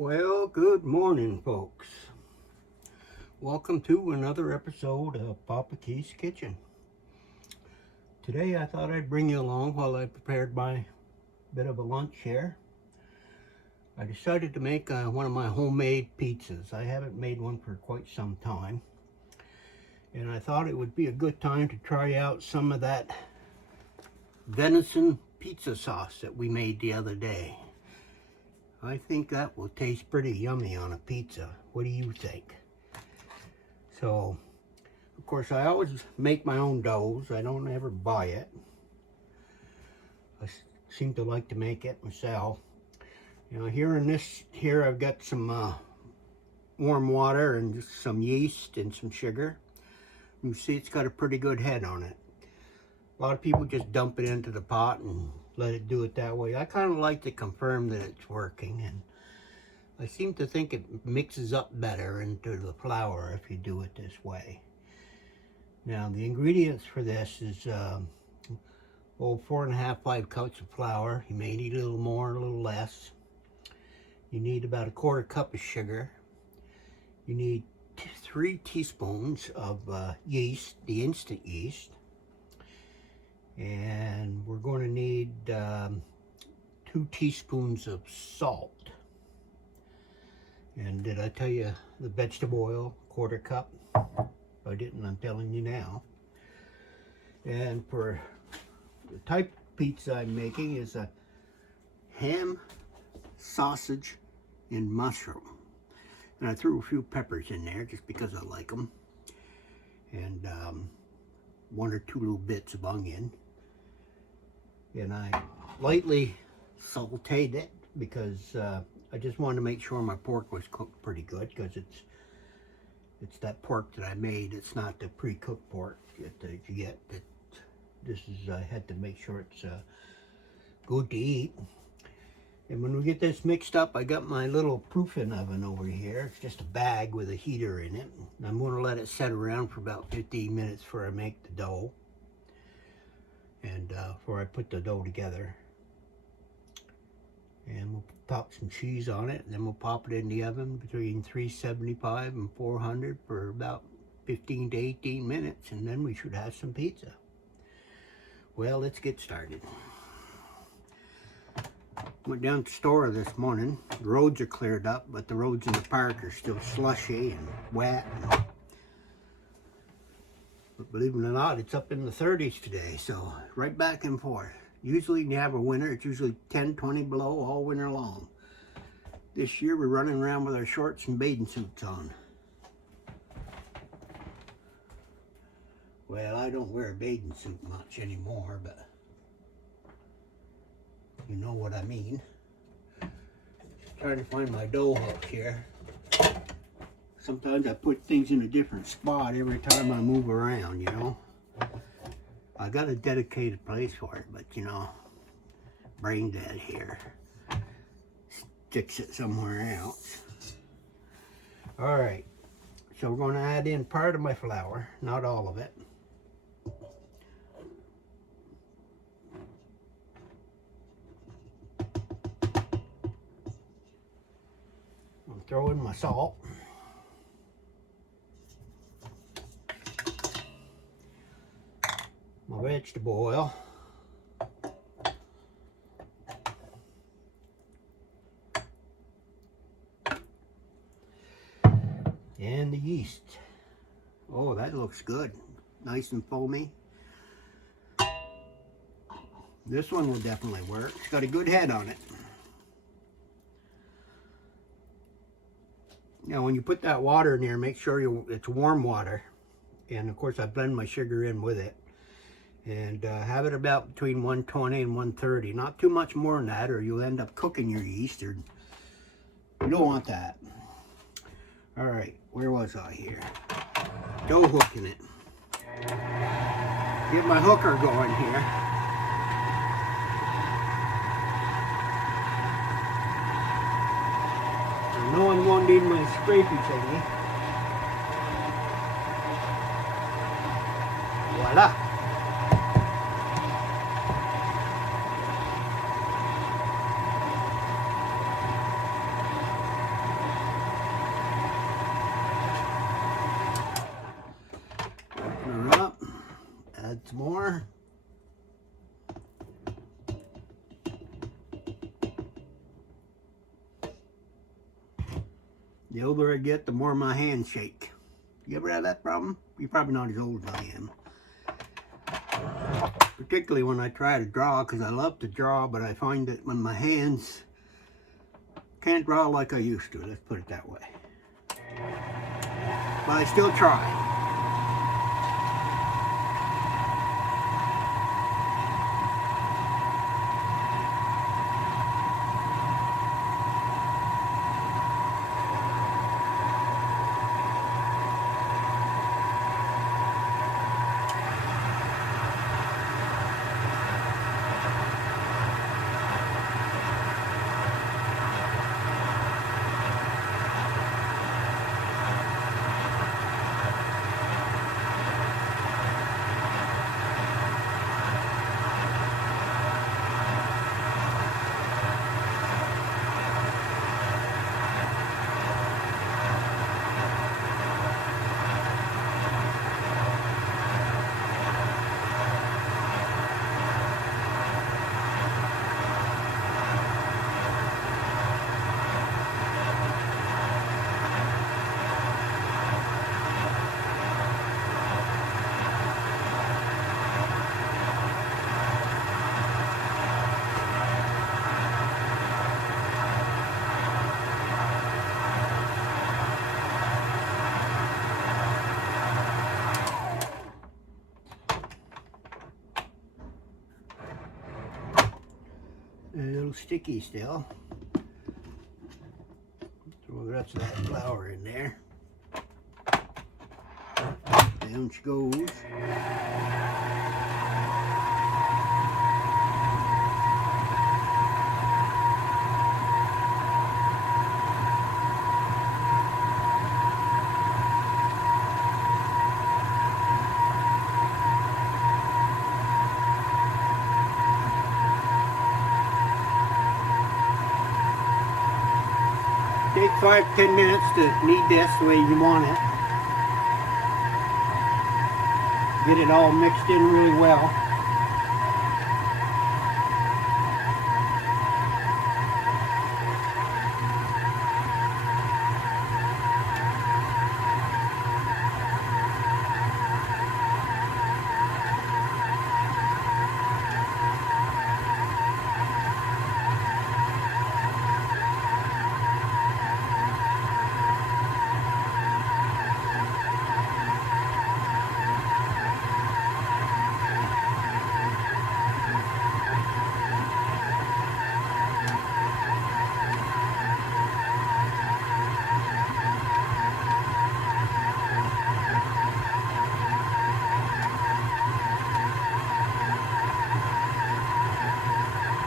Well, good morning, folks. Welcome to another episode of Papa Keith's Kitchen. Today I thought I'd bring you along while I prepared my bit of a lunch here. I decided to make one of my homemade pizzas. I haven't made one for quite some time. And I thought it would be a good time to try out some of that venison pizza sauce that we made the other day. I think that will taste pretty yummy on a pizza. What do you think? So, of course, I always make my own doughs. I don't ever buy it. I seem to like to make it myself. You know, here I've got some warm water and just some yeast and some sugar. You see it's got a pretty good head on it. A lot of people just dump it into the pot and let it do it that way. I kind of like to confirm that it's working, and I seem to think it mixes up better into the flour if you do it this way. Now the ingredients for this is 4.5, 5 cups of flour. You may need a little more, a little less. You need about a 1/4 cup of sugar. You need 3 teaspoons of yeast, the instant yeast. And we're going to need 2 teaspoons of salt. And did I tell you the vegetable oil, 1/4 cup? If I didn't, I'm telling you now. And for the type of pizza I'm making is a ham, sausage, and mushroom. And I threw a few peppers in there just because I like them. And 1 or 2 little bits of onion. And I lightly sauteed it because I just wanted to make sure my pork was cooked pretty good, because it's that pork that I made. It's not the pre-cooked pork that you get. I had to make sure it's good to eat. And when we get this mixed up, I got my little proofing oven over here. It's just a bag with a heater in it. I'm going to let it set around for about 15 minutes before I make the dough. And before I put the dough together. And we'll pop some cheese on it, and then we'll pop it in the oven between 375 and 400 for about 15 to 18 minutes, and then we should have some pizza. Well, let's get started. Went down to the store this morning. The roads are cleared up, but the roads in the park are still slushy and wet. But believe it or not, it's up in the 30s today, so right back and forth. Usually when you have a winter, it's usually 10, 20 below all winter long. This year we're running around with our shorts and bathing suits on. Well, I don't wear a bathing suit much anymore, but you know what I mean. Just trying to find my dough hook here. Sometimes I put things in a different spot every time I move around, you know. I got a dedicated place for it, but you know, brain dead here. Sticks it somewhere else. All right, so we're going to add in part of my flour, not all of it. I'll throw in my salt. My vegetable oil. And the yeast. Oh, that looks good. Nice and foamy. This one will definitely work. It's got a good head on it. Now when you put that water in there, make sure it's warm water. And of course I blend my sugar in with it. And have it about between 120 and 130. Not too much more than that, or you'll end up cooking your yeast. Or you don't want that. All right, where was I here? Dough hooking it. Get my hooker going here. I know I'm going to need my scrapey thingy. Voila. some more. The older I get, the more my hands shake. You ever have that problem? You're probably not as old as I am. Particularly when I try to draw, because I love to draw, but I find that when my hands can't draw like I used to, let's put it that way. But I still try. A little sticky still. Throw the rest of that flour in there. Down she goes. Take 5-10 minutes to knead this the way you want it. Get it all mixed in really well.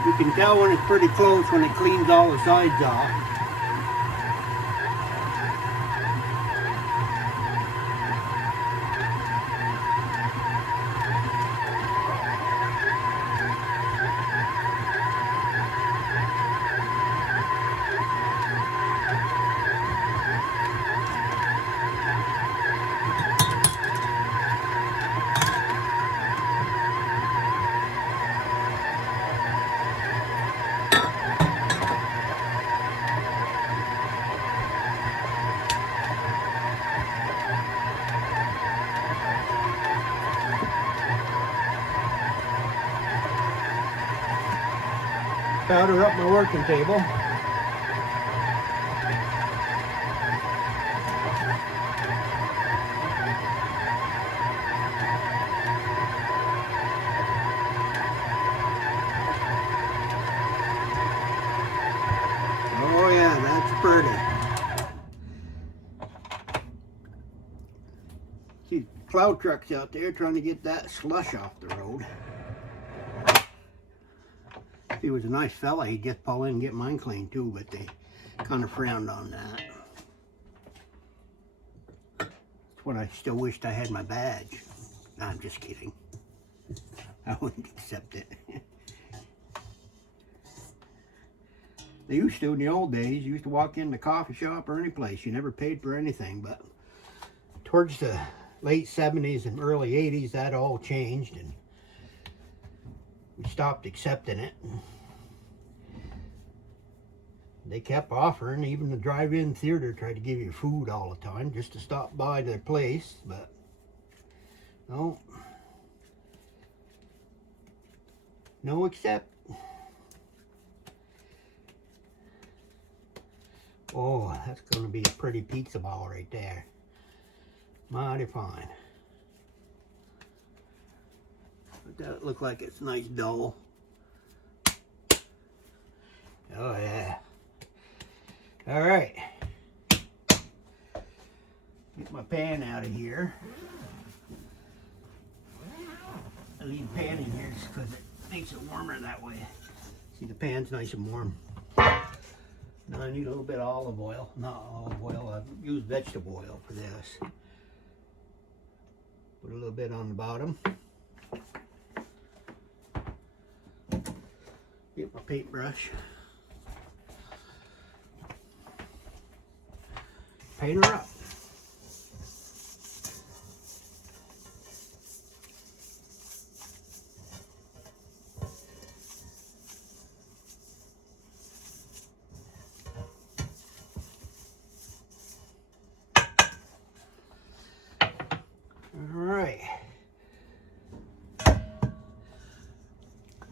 You can tell when it's pretty close when it cleans all the sides off. Powder up my working table. Oh yeah, that's pretty. See plow trucks out there trying to get that slush off the road. If he was a nice fella, he'd just pull in and get mine clean too, but they kind of frowned on that. That's when I still wished I had my badge. No, I'm just kidding. I wouldn't accept it. They used to in the old days. You used to walk in the coffee shop or any place. You never paid for anything, but towards the late 70s and early 80s, that all changed, and we stopped accepting it. They kept offering, even the drive-in theater tried to give you food all the time just to stop by their place, but no, no accept. Oh, that's going to be a pretty pizza ball right there. Mighty fine. But that look like it's nice dough. Oh yeah. All right. Get my pan out of here. I leave the pan in here just because it makes it warmer that way. See, the pan's nice and warm. Now I need a little bit of olive oil. Not olive oil, I use vegetable oil for this. Put a little bit on the bottom. Get my paintbrush. Paint her up.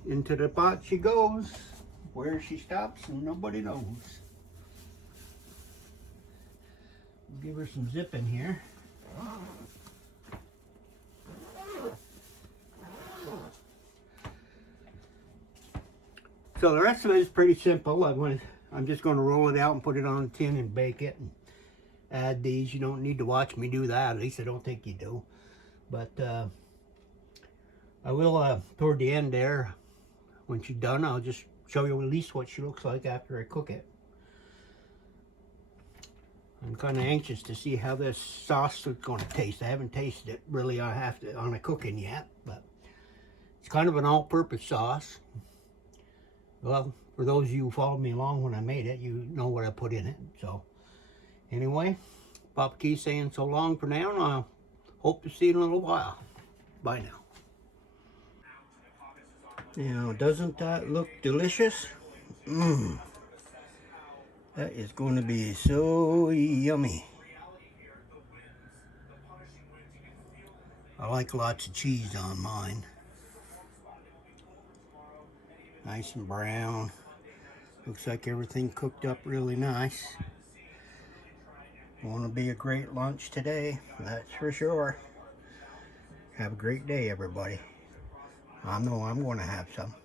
Into the pot she goes. Where she stops, and nobody knows. Give her some zip in here. So the rest of it is pretty simple. I'm just going to roll it out and put it on a tin and bake it. And add these. You don't need to watch me do that. At least I don't think you do. But I will, toward the end there, when she's done, I'll just show you at least what she looks like after I cook it. I'm kind of anxious to see how this sauce is going to taste. I haven't tasted it really on a cooking yet, but it's kind of an all-purpose sauce. Well, for those of you who followed me along when I made it, you know what I put in it. So anyway, Papa Keith's saying so long for now, and I'll hope to see you in a little while. Bye now. Now, doesn't that look delicious? Mmm. That is going to be so yummy. I like lots of cheese on mine. Nice and brown. Looks like everything cooked up really nice. Going to be a great lunch today, that's for sure. Have a great day, everybody. I know I'm going to have some.